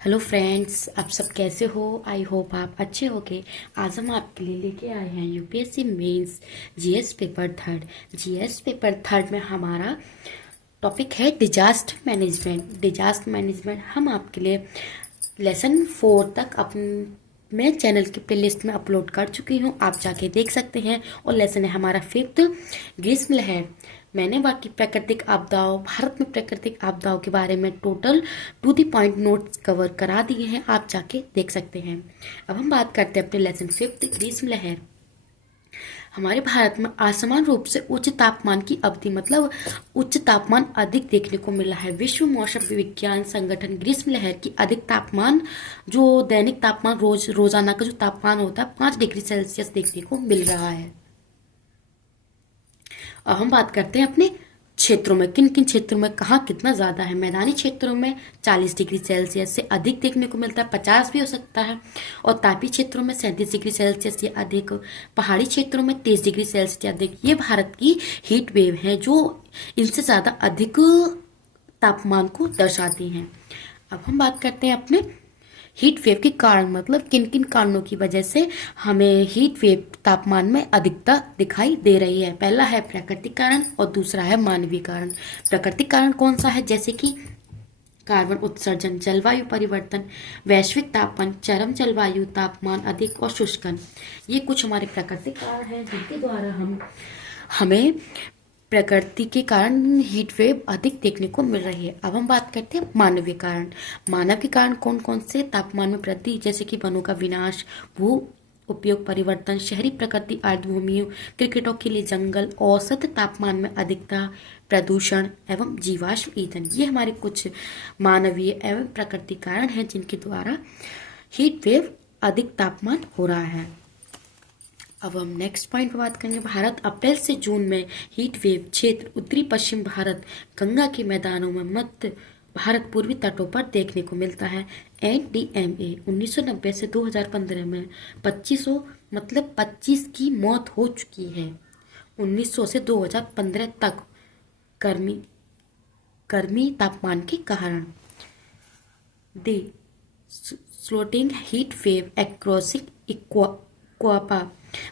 Hello friends, आप सब कैसे हो। आई होप आप अच्छे होंगे। आज हम आपके लिए लेके आए हैं UPSC mains GS paper third. GS paper third में हमारा टॉपिक है डिजास्टर मैनेजमेंट। डिजास्टर मैनेजमेंट हम आपके लिए लेसन 4 तक अपने मैं चैनल की प्लेलिस्ट में अपलोड कर चुकी हूँ, आप जाके देख सकते हैं। और लेसन है हमारा 5th ग्रीष्म लहर। मैंने बाकी प्राकृतिक आपदाओं, भारत में प्राकृतिक आपदाओं के बारे में total two the point notes cover करा दिए हैं, आप जाके देख सकते हैं। अब हम बात करते हैं अपने लेसन 5th ग्रीष्म लहर। हमारे भारत में असमान रूप से उच्च तापमान की अवधि मतलब उच्च तापमान अधिक देखने को मिला है। विश्व मौसम विज्ञान संगठन ग्रीष्म लहर की अधिक तापमान, जो दैनिक तापमान रोजाना का जो तापमान होता है 5 डिग्री सेल्सियस देखने को मिल रहा है। अब हम बात करते हैं अपने क्षेत्रों में, किन किन क्षेत्रों में कहाँ कितना ज़्यादा है। मैदानी क्षेत्रों में 40 डिग्री सेल्सियस से अधिक देखने को मिलता है, 50 भी हो सकता है। और तापी क्षेत्रों में 37 डिग्री सेल्सियस से अधिक। पहाड़ी क्षेत्रों में 23 डिग्री सेल्सियस से अधिक। ये भारत की हीट वेव है जो इनसे ज़्यादा अधिक तापमान को दर्शाती हैं। अब हम बात करते हैं अपने हीट वेव के कारण, मतलब किन किन कारणों की वजह से हमें हीट वेव तापमान में अधिकता दिखाई दे रही है। पहला है प्राकृतिक कारण और दूसरा है मानवीय कारण। प्राकृतिक कारण कौन सा है, जैसे कि कार्बन उत्सर्जन, जलवायु परिवर्तन, वैश्विक तापमान, चरम जलवायु, तापमान अधिक और शुष्कन। ये कुछ हमारे प्राकृतिक कारण हैं जिनके द्वारा हमें प्रकृति के कारण हीट वेव अधिक देखने को मिल रही है। अब हम बात करते हैं मानवीय कारण। मानव के कारण कौन कौन से, तापमान में वृद्धि जैसे कि वनों का विनाश, भू उपयोग परिवर्तन, शहरी प्रकृति अर्धभूमियों, क्रिकेटों के लिए जंगल, औसत तापमान में अधिकता, प्रदूषण एवं जीवाश्म ईंधन। ये हमारे कुछ मानवीय एवं प्रकृति कारण हैं जिनके द्वारा हीट वेव अधिक तापमान हो रहा है। अब हम नेक्स्ट पॉइंट पर बात करेंगे। भारत अप्रैल से जून में हीट वेव क्षेत्र उत्तरी पश्चिम भारत, गंगा के मैदानों में, मध्य भारत पूर्वी तटों पर देखने को मिलता है। एनडीएमए 1990 से 2015 में 2500 मतलब 25 की मौत हो चुकी है। 1900 से 2015 तक गर्मी गर्मी तापमान के कारण। द स्लोटिंग हीट वेव एक्रोसिक इक्वापा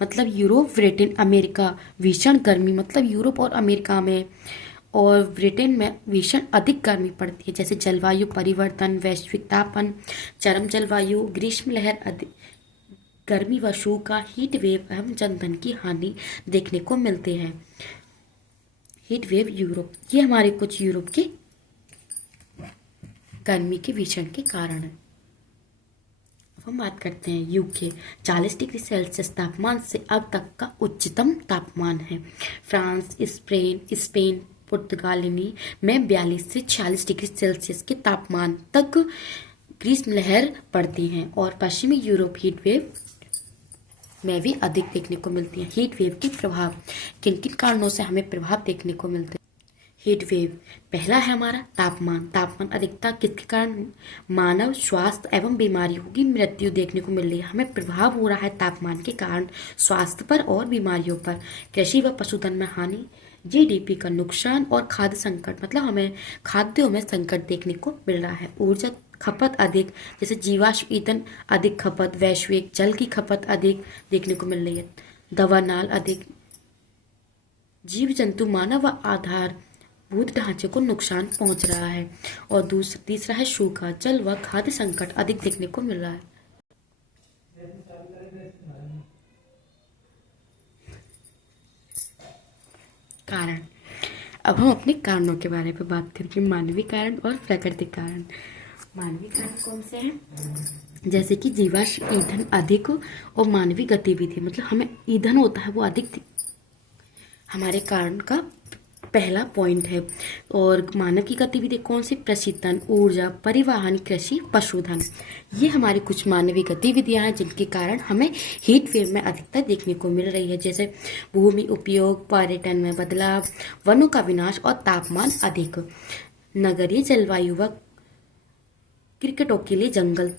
मतलब यूरोप, ब्रिटेन, अमेरिका। भीषण गर्मी मतलब यूरोप और अमेरिका में और ब्रिटेन में भीषण अधिक गर्मी पड़ती है, जैसे जलवायु परिवर्तन, वैश्विक तापन, चरम जलवायु, ग्रीष्म लहर, अधिक गर्मी व सूखा, हीट वेव एवं जनधन की हानि देखने को मिलते हैं। हीट वेव यूरोप, ये हमारे कुछ यूरोप के गर्मी के भीषण के कारण है। हम बात करते हैं यूके। 40 डिग्री सेल्सियस तापमान से अब तक का उच्चतम तापमान है। फ्रांस, स्पेन, पुर्तगालिनी में 42 से 46 डिग्री सेल्सियस के तापमान तक ग्रीष्म लहर पड़ती हैं। और पश्चिमी यूरोप हीट वेव में भी अधिक देखने को मिलती है। हीट वेव के प्रभाव, किन किन कारणों से हमें प्रभाव देखने को मिलते हैं। हीट वेव, पहला है हमारा तापमान अधिकता, किसके कारण, मानव स्वास्थ्य एवं बीमारियों की मृत्यु देखने को मिल रही है। हमें प्रभाव हो रहा है तापमान के कारण स्वास्थ्य पर और बीमारियों पर। कृषि व पशुधन में हानि, जीडीपी का नुकसान और खाद्य संकट मतलब हमें खाद्यों में संकट देखने को मिल रहा है। ऊर्जा खपत अधिक, जैसे जीवाश्म ईंधन अधिक खपत, वैश्विक जल की खपत अधिक देखने को मिल रही है। दवा नाल अधिक, जीव जंतु मानव व आधार भूत ढांचे को नुकसान पहुंच रहा है। और तीसरा है सूखा, जल व खाद्य संकट अधिक देखने को मिल रहा है। कारण, अब हम अपने कारणों के बारे में बात करेंगे, मानवीय कारण और प्राकृतिक कारण। मानवीय कारण कौन से हैं, जैसे कि जीवाश्म ईंधन अधिक और मानवीय गतिविधि मतलब हमें ईंधन होता है वो अधिक हमारे कारण का पहला पॉइंट है। और मानव की गतिविधि कौन सी, प्रशीतन, ऊर्जा, परिवहन, कृषि, पशुधन। ये हमारी कुछ मानवीय गतिविधियां हैं जिनके कारण हमें हीट वेव में अधिकता देखने को मिल रही है, जैसे भूमि उपयोग, पर्यटन में बदलाव, वनों का विनाश और तापमान अधिक, नगरीय जलवायु व क्रिकेटों के लिए जंगल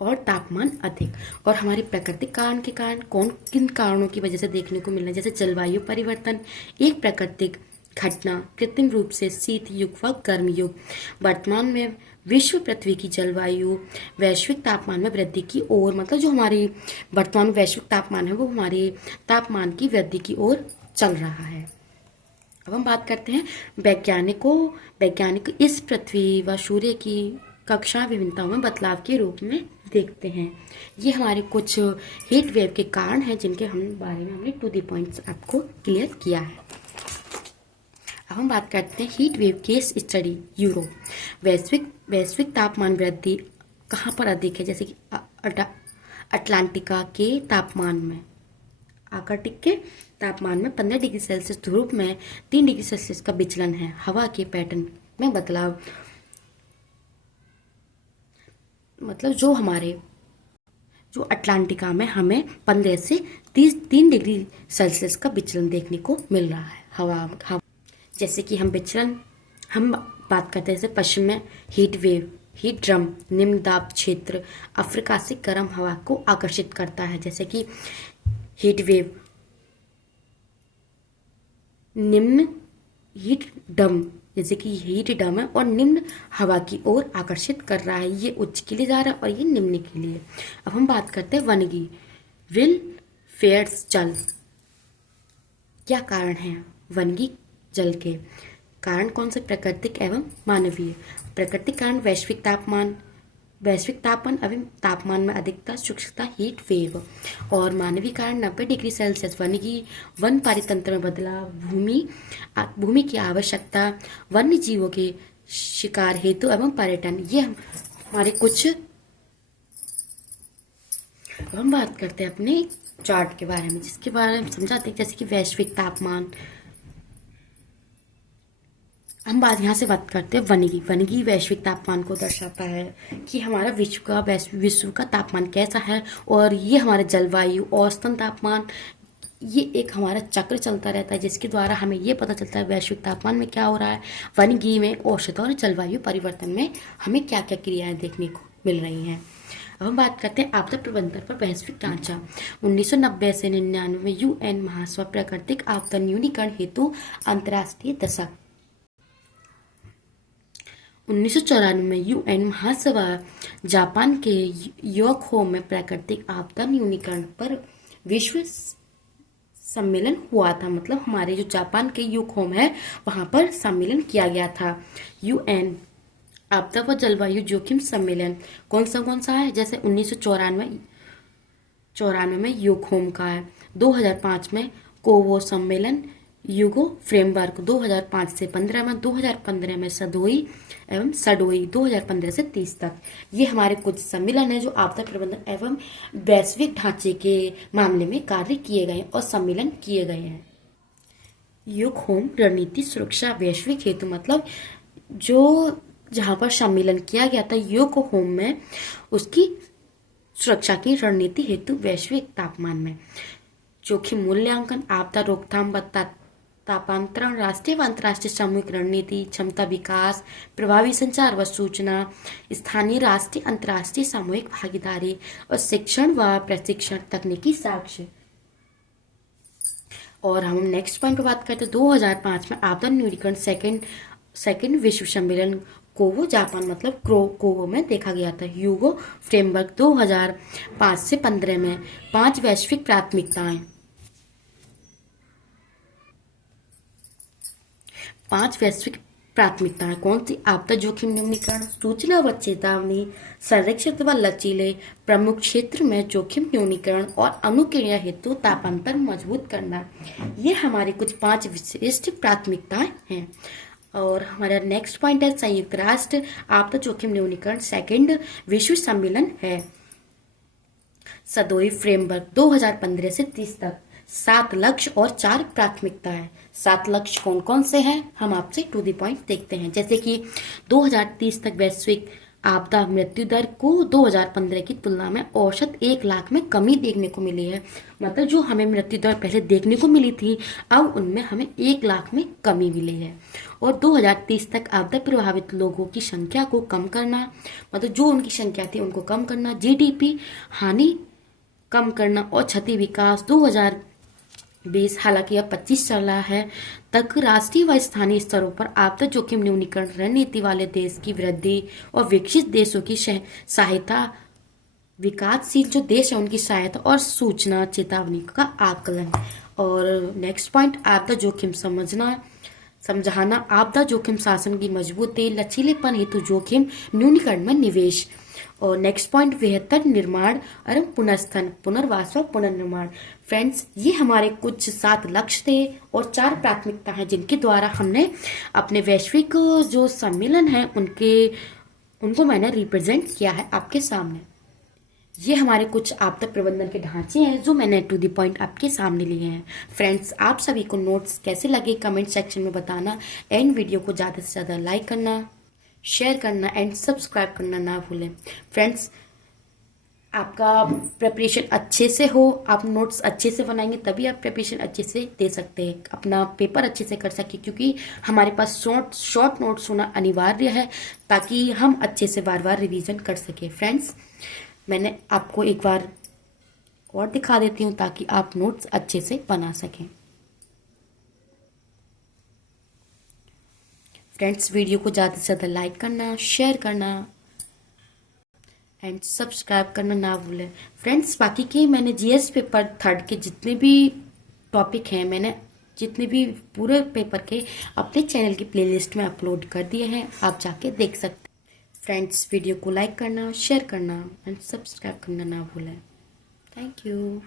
और तापमान अधिक। और हमारे प्राकृतिक कारण के कारण किन कारणों की वजह से देखने को मिल रहा है, जैसे जलवायु परिवर्तन एक प्राकृतिक घटना कृत्रिम रूप से शीत युग व गर्म युग। वर्तमान में विश्व पृथ्वी की जलवायु वैश्विक तापमान में वृद्धि की ओर, मतलब जो हमारी वर्तमान वैश्विक तापमान है वो हमारे तापमान की वृद्धि की ओर चल रहा है। अब हम बात करते हैं वैज्ञानिक इस पृथ्वी व सूर्य की कक्षा विभिन्नताओं में बदलाव के रूप में देखते हैं। ये हमारे कुछ हीट वेव के कारण हैं जिनके बारे में हमने टू द पॉइंट्स आपको क्लियर किया है। अब हम बात करते हैं heat wave case study. Europe वैश्विक तापमान वृद्धि कहाँ पर अधिक है, जैसे कि अटलांटिका के तापमान में, आर्कटिक के तापमान में 15 डिग्री सेल्सियस, ध्रुव में 3 डिग्री सेल्सियस का विचलन है। हवा के पैटर्न में बदलाव, मतलब जो अटलांटिका में हमें 15 से 3 डिग्री सेल्सियस का विचलन देखने को मिल रहा है हवा। जैसे कि हम बात करते हैं, जैसे पश्चिम में हीट वेव, हीट ड्रम, निम्न दाब क्षेत्र अफ्रीका से गर्म हवा को आकर्षित करता है। जैसे कि हीट वेव निम्न हीट डम, जैसे कि हीट डम है और निम्न हवा की ओर आकर्षित कर रहा है। ये उच्च के लिए जा रहा है और ये निम्न के लिए। अब हम बात करते हैं वनगी विल फेयर्स जल। क्या कारण है वनगी जल के? कारण कौन से? प्राकृतिक एवं मानवीय। प्राकृतिक कारण वैश्विक तापमान एवं तापमान में अधिकता, सूक्ष्मता, हीट वेव। और मानवीय कारण 90 डिग्री सेल्सियस, वन परितंत्र में बदलाव, भूमि की आवश्यकता, वन्य जीवों के शिकार हेतु एवं पर्यटन। ये हमारे कुछ। हम बात करते हैं अपने चार्ट के बारे में, जिसके बारे में समझाते हैं, जैसे कि वैश्विक तापमान। हम यहाँ से बात करते हैं वनगी वैश्विक तापमान को दर्शाता है कि हमारा विश्व का तापमान कैसा है। और ये हमारा जलवायु औसतन तापमान, ये एक हमारा चक्र चलता रहता है जिसके द्वारा हमें ये पता चलता है वैश्विक तापमान में क्या हो रहा है, वनगी में औसत और जलवायु परिवर्तन में हमें क्या क्या क्रियाएं देखने को मिल रही हैं। अब हम बात करते हैं आपदा प्रबंधन पर वैश्विक ढांचा। 1990 से 1999 में UN महासभा प्राकृतिक आपदा न्यूनीकरण हेतु अंतर्राष्ट्रीय दशक। 1994 में UN महासभा जापान के योकोहामा में प्राकृतिक आपदा न्यूनीकरण पर विश्व सम्मेलन हुआ था। मतलब हमारे जो जापान के योकोहामा है वहां पर सम्मेलन किया गया था। UN आपदा व जलवायु जोखिम सम्मेलन कौन सा है? जैसे 1994 में योकोहामा का है, 2005 में कोवो सम्मेलन, यूगो फ्रेमवर्क 2005 से 15 में, 2015 में सदोई 2015 से 30 तक। ये हमारे कुछ सम्मेलन है जो आपदा प्रबंधन एवं वैश्विक ढांचे के मामले में कार्य किए गए और सम्मेलन किए गए हैं। योकोहामा रणनीति सुरक्षा वैश्विक हेतु, मतलब जो जहां पर सम्मेलन किया गया था योकोहामा में, उसकी सुरक्षा की रणनीति हेतु वैश्विक तापमान में जोखिम मूल्यांकन, आपदा रोकथाम, तापांतरण, राष्ट्रीय व अंतर्राष्ट्रीय सामूहिक रणनीति, क्षमता विकास, प्रभावी संचार व सूचना, स्थानीय राष्ट्रीय अंतर्राष्ट्रीय सामूहिक भागीदारी और शिक्षण व प्रशिक्षण, तकनीकी साक्ष्य। और हम नेक्स्ट पॉइंट पर बात करते हैं 2005 में आपदा न्यूनीकरण सेकेंड विश्व सम्मेलन कोवो जापान, मतलब कोवो में देखा गया था। यूगो फ्रेमवर्क 2005 से 15 में 5 वैश्विक प्राथमिकताएं, 5 वैश्विक प्राथमिकताएं कौन सी? आपदा जोखिम न्यूनीकरण, सूचना व चेतावनी, संरक्षित व लचीले प्रमुख क्षेत्र में जोखिम न्यूनीकरण और अनुक्रिया हेतु तापांतर मजबूत करना। ये हमारी कुछ 5 विशिष्ट प्राथमिकताएं हैं। और हमारा नेक्स्ट पॉइंट है संयुक्त राष्ट्र आपदा जोखिम न्यूनीकरण सेकेंड विश्व सम्मेलन है। सदोई फ्रेमवर्क 2015 से 30 तक 7 लक्ष्य और 4 प्राथमिकताएं। 7 लक्ष्य कौन कौन से हैं हम आपसे टू द पॉइंट देखते हैं। जैसे कि 2030 तक वैश्विक आपदा मृत्यु दर को 2015 की तुलना में औसत 1 लाख में कमी देखने को मिली है। मतलब जो हमें मृत्यु दर पहले देखने को मिली थी अब उनमें हमें 1 लाख में कमी मिली है। और 2030 तक आपदा प्रभावित लोगों की संख्या को कम करना, मतलब जो उनकी संख्या थी उनको कम करना, GDP हानि कम करना और क्षति विकास 20 हालांकि अब 25 चल रहा है तक राष्ट्रीय व स्थानीय स्तरों पर आपदा जोखिम न्यूनीकरण रणनीति वाले देश की वृद्धि और विकसित देशों की सहायता, विकासशील जो देश है उनकी सहायता और सूचना चेतावनी का आकलन। और नेक्स्ट पॉइंट, आपदा जोखिम समझाना आपदा जोखिम शासन की मजबूती, लचीलेपन हेतु जोखिम न्यूनीकरण में निवेश। और नेक्स्ट पॉइंट, बेहतर निर्माण एवं पुनर्स्थन, पुनर्वास व पुनर्निर्माण। फ्रेंड्स, ये हमारे कुछ 7 लक्ष्य थे और 4 प्राथमिकता हैं जिनके द्वारा हमने अपने वैश्विक जो सम्मेलन है उनको मैंने रिप्रेजेंट किया है आपके सामने। ये हमारे कुछ आपदा प्रबंधन के ढांचे हैं जो मैंने टू द पॉइंट आपके सामने लिए हैं। फ्रेंड्स, आप सभी को नोट्स कैसे लगे कमेंट सेक्शन में बताना एंड वीडियो को ज़्यादा से ज़्यादा लाइक करना, शेयर करना एंड सब्सक्राइब करना ना भूलें। फ्रेंड्स, आपका प्रिपरेशन अच्छे से हो, आप नोट्स अच्छे से बनाएंगे तभी आप प्रिपरेशन अच्छे से दे सकते हैं, अपना पेपर अच्छे से कर सके, क्योंकि हमारे पास शॉर्ट नोट्स होना अनिवार्य है ताकि हम अच्छे से बार बार रिवीजन कर सके। फ्रेंड्स, मैंने आपको एक बार और दिखा देती हूँ ताकि आप नोट्स अच्छे से बना सकें। फ्रेंड्स, वीडियो को ज़्यादा से ज़्यादा लाइक करना, शेयर करना एंड सब्सक्राइब करना ना भूलें। फ्रेंड्स, बाकी के मैंने जीएस पेपर 3rd के जितने भी टॉपिक हैं, मैंने जितने भी पूरे पेपर के अपने चैनल की प्लेलिस्ट में अपलोड कर दिए हैं, आप जाके देख सकते हैं। फ्रेंड्स, वीडियो को लाइक करना, शेयर करना एंड सब्सक्राइब करना ना भूलें। Thank you.